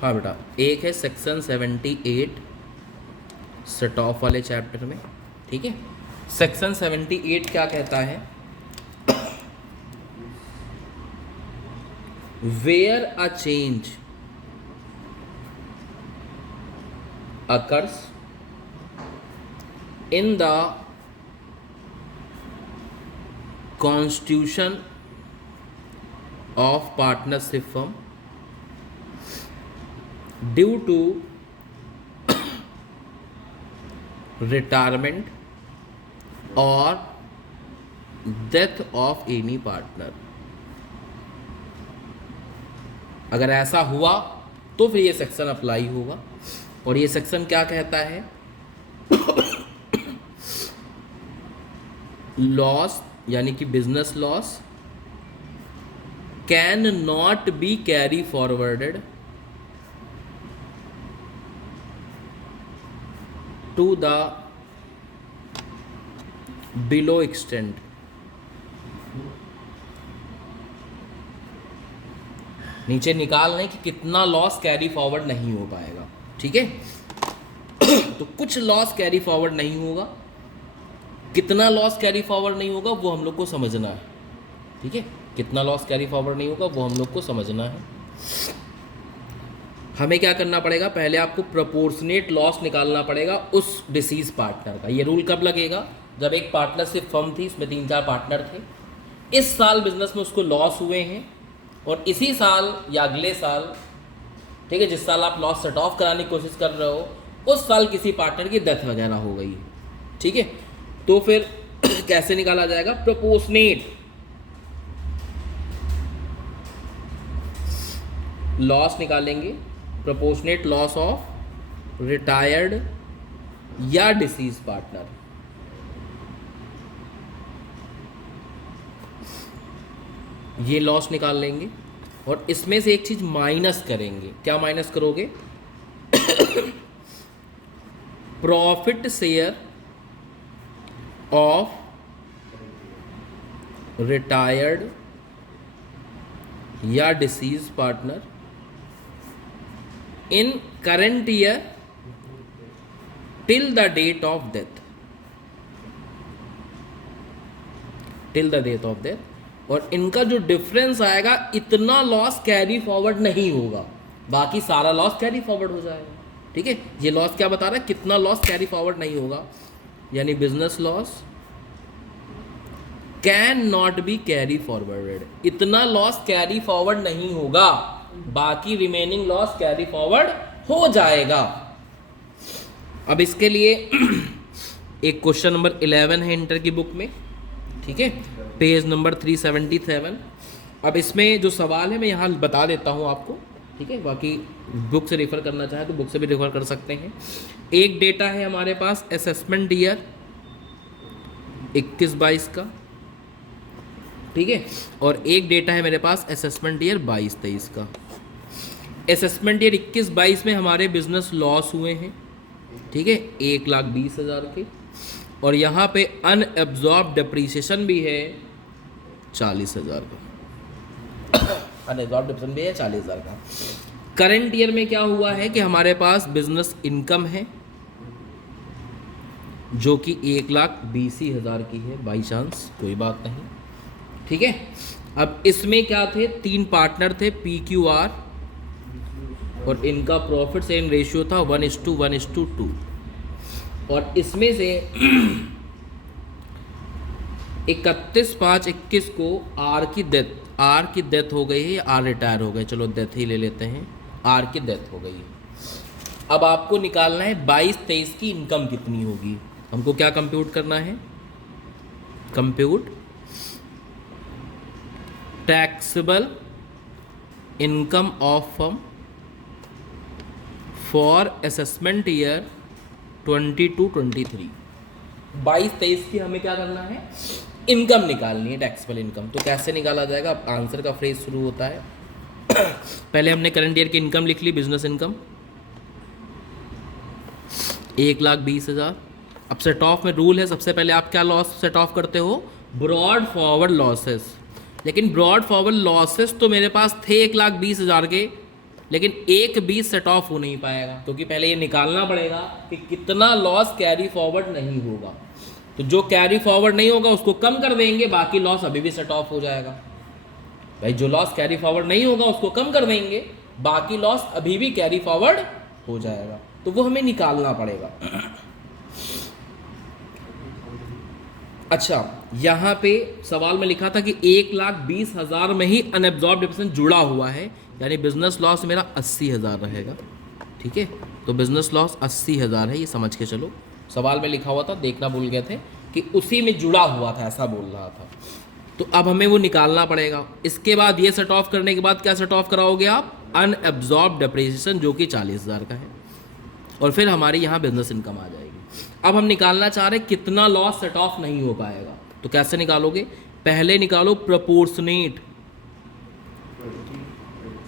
हाँ बेटा, एक है सेक्शन 78 सेट ऑफ वाले चैप्टर में, ठीक है। सेक्शन 78 क्या कहता है? Where a change occurs in the constitution of partnership firm due to retirement or death of any partner। अगर ऐसा हुआ तो फिर ये सेक्शन अप्लाई होगा। और ये सेक्शन क्या कहता है? लॉस यानी कि business loss can not be carry forwarded to the below extent. नीचे निकाल रहे हैं कि कितना लॉस कैरी फॉरवर्ड नहीं हो पाएगा, ठीक है। तो कुछ लॉस कैरी फॉरवर्ड नहीं होगा, कितना लॉस कैरी फॉरवर्ड नहीं होगा वो हम लोग को समझना है, ठीक है। कितना लॉस कैरी फॉरवर्ड नहीं होगा वो हम लोग को समझना है। हमें क्या करना पड़ेगा? पहले आपको प्रोपोर्शनेट लॉस निकालना पड़ेगा उस डिसीज पार्टनर का। ये रूल कब लगेगा? जब एक पार्टनरशिप फर्म थी, इसमें 3-4 पार्टनर थे, इस साल बिजनेस में उसको लॉस हुए हैं और इसी साल या अगले साल, ठीक है, जिस साल आप लॉस सेट ऑफ कराने की कोशिश कर रहे हो उस साल किसी पार्टनर की डेथ वगैरह हो गई, ठीक है। तो फिर कैसे निकाला जाएगा? प्रोपोर्शनेट लॉस निकालेंगे, प्रोपोर्शनेट लॉस ऑफ रिटायर्ड या डिसीज पार्टनर। ये लॉस निकाल लेंगे और इसमें से एक चीज माइनस करेंगे। क्या माइनस करोगे? प्रॉफिट शेयर ऑफ रिटायर्ड या deceased partner in current year till the date of death, till the date of death. और इनका जो डिफरेंस आएगा, इतना लॉस कैरी फॉरवर्ड नहीं होगा, बाकी सारा लॉस कैरी फॉरवर्ड हो जाएगा, ठीक है। ये लॉस क्या बता रहा है? कितना लॉस कैरी फॉरवर्ड नहीं होगा, यानी business loss can not be carry forwarded. इतना लॉस कैरी फॉरवर्ड नहीं होगा, बाकी रिमेनिंग लॉस कैरी फॉरवर्ड हो जाएगा। अब इसके लिए एक क्वेश्चन नंबर 11 है इंटर की बुक में, ठीक है, पेज नंबर 377। अब इसमें जो सवाल है मैं यहाँ बता देता हूँ आपको, ठीक है। बाकी बुक से रेफर करना चाहे तो बुक से भी रेफर कर सकते हैं। एक डेटा है हमारे पास असेसमेंट ईयर 21-22 का, ठीक है, और एक डेटा है मेरे पास असेसमेंट ईयर 22-23 का। असेसमेंट ईयर 21-22 में हमारे बिजनेस लॉस हुए हैं, ठीक है, 1,20,000 के, और यहाँ पे अनएब्जॉर्ब डिप्रिसिएशन भी है 40,000 का। अनएब्जॉर्ब डिप्रिसिएशन भी है 40,000 का। करंट ईयर में क्या हुआ है कि हमारे पास बिजनेस इनकम है जो कि 1,20,000 की है, बाई चांस, कोई बात नहीं, ठीक है। अब इसमें क्या थे? 3 पार्टनर थे, PQR, और इनका प्रॉफिट सेम रेशियो था 1:1:2। और इसमें से 31/5/21 को आर की डेथ हो गई है, आर रिटायर हो गए, चलो डेथ ही ले लेते हैं, आर की डेथ हो गई है। अब आपको निकालना है 22-23 की इनकम कितनी होगी। हमको क्या कंप्यूट करना है? Compute taxable income of firm for assessment year 22-23। 22-23 की हमें क्या करना है? इनकम निकालनी है, टैक्सेबल इनकम। तो कैसे निकाला जाएगा? अब आंसर का फ्रेज शुरू होता है पहले हमने करंट ईयर की इनकम लिख ली, बिजनेस इनकम 1,20,000। अब सेट ऑफ में रूल है, सबसे पहले आप क्या लॉस सेट ऑफ करते हो? Brought forward losses. लेकिन ब्रॉड फॉरवर्ड लॉसेस तो मेरे पास थे 1,20,000 के, लेकिन एक भी सेट ऑफ हो नहीं पाएगा, क्योंकि पहले ये निकालना पड़ेगा कि कितना लॉस कैरी फॉरवर्ड नहीं होगा। तो जो कैरी फॉरवर्ड नहीं होगा उसको कम कर देंगे, बाकी लॉस अभी भी सेट ऑफ हो जाएगा। भाई जो लॉस कैरी फॉरवर्ड नहीं होगा उसको कम कर देंगे, बाकी लॉस अभी भी कैरी फॉरवर्ड हो जाएगा, तो वो हमें निकालना पड़ेगा। अच्छा, यहाँ पे सवाल में लिखा था कि 1,20,000 में ही अनएब्जॉर्ब डिप्रेशन जुड़ा हुआ है, यानी बिजनेस लॉस मेरा 80,000 रहेगा। ठीक है, तो बिजनेस लॉस 80,000 है, ये समझ के चलो। सवाल में लिखा हुआ था, देखना भूल गए थे कि उसी में जुड़ा हुआ था, ऐसा बोल रहा था। तो अब हमें वो निकालना पड़ेगा। इसके बाद ये सेट ऑफ करने के बाद क्या सेट ऑफ कराओगे आप? अनएब्जॉर्ब डेप्रिसिएशन, जो कि 40,000 का है, और फिर हमारी यहाँ बिजनेस इनकम आ जाएगी। अब हम निकालना चाह रहे हैं कितना लॉस सेट ऑफ नहीं हो पाएगा, तो कैसे निकालोगे? पहले निकालो proportionate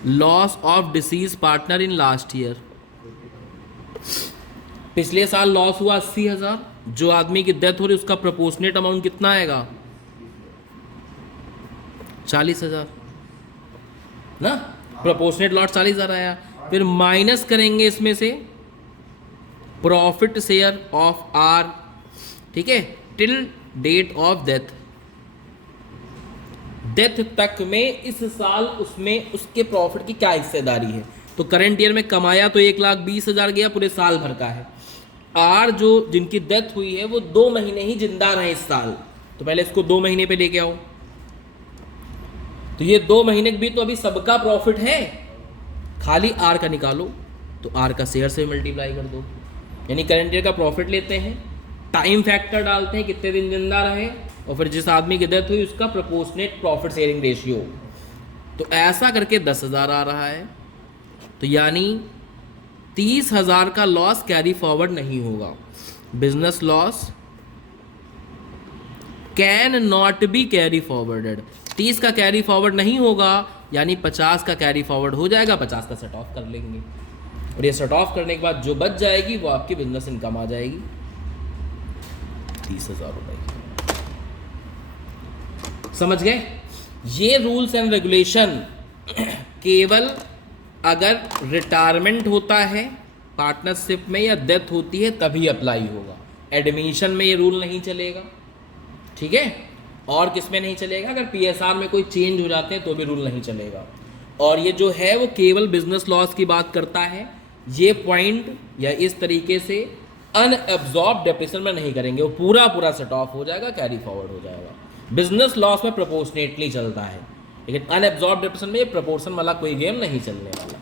loss of disease partner in last year. पिछले साल लॉस हुआ 80,000, जो आदमी की डेथ हो रही उसका प्रोपोर्शनेट अमाउंट कितना आएगा? 40,000 ना, प्रोपोर्शनेट लॉस 40,000 आया। फिर माइनस करेंगे इसमें से प्रॉफिट शेयर ऑफ आर, ठीक है, till date of death. Death तक में इस साल उसमें उसके प्रॉफिट की क्या हिस्सेदारी है। तो करंट ईयर में कमाया तो 1,20,000 गया, पूरे साल भर का है। आर जो जिनकी डेथ हुई है वो 2 महीने ही जिंदा रहे इस साल, तो पहले इसको 2 महीने पे लेके आओ। तो ये 2 महीने भी तो अभी सबका प्रॉफिट है, खाली आर का निकालो, तो आर का शेयर से मल्टीप्लाई कर दो। यानी करंट ईयर का प्रॉफिट लेते हैं, टाइम फैक्टर डालते हैं कितने दिन जिंदा रहे, और फिर जिस आदमी की डेथ हुई उसका प्रोपोर्शनेट प्रॉफिट शेयरिंग रेशियो। तो ऐसा करके 10,000 आ रहा है। तो यानी 30,000 का लॉस कैरी फॉरवर्ड नहीं होगा। Business loss can not be carry forwarded. 30 का कैरी फॉरवर्ड नहीं होगा, यानी 50 का कैरी फॉरवर्ड हो जाएगा, 50 का सेट ऑफ कर लेंगे, और ये सेट ऑफ करने के बाद जो बच जाएगी वो आपकी बिजनेस इनकम आ जाएगी 30,000 रुपए। समझ गए? ये रूल्स एंड रेगुलेशन केवल अगर रिटायरमेंट होता है पार्टनरशिप में या डेथ होती है तभी अप्लाई होगा। एडमिशन में ये रूल नहीं चलेगा, ठीक है? और किस में नहीं चलेगा? अगर पीएसआर में कोई चेंज हो जाते हैं तो भी रूल नहीं चलेगा। और ये जो है वो केवल बिजनेस लॉस की बात करता है। ये पॉइंट या इस तरीके से अनएब्जॉर्ब डेप्रेशन में नहीं करेंगे, वो पूरा पूरा सेट ऑफ हो जाएगा, कैरी फॉरवर्ड हो जाएगा। बिजनेस लॉस में प्रोपोर्शनेटली चलता है, लेकिन अनएब्जॉर्ब डेप्रेशन में ये प्रोपोर्शन वाला कोई गेम नहीं चलने वाला।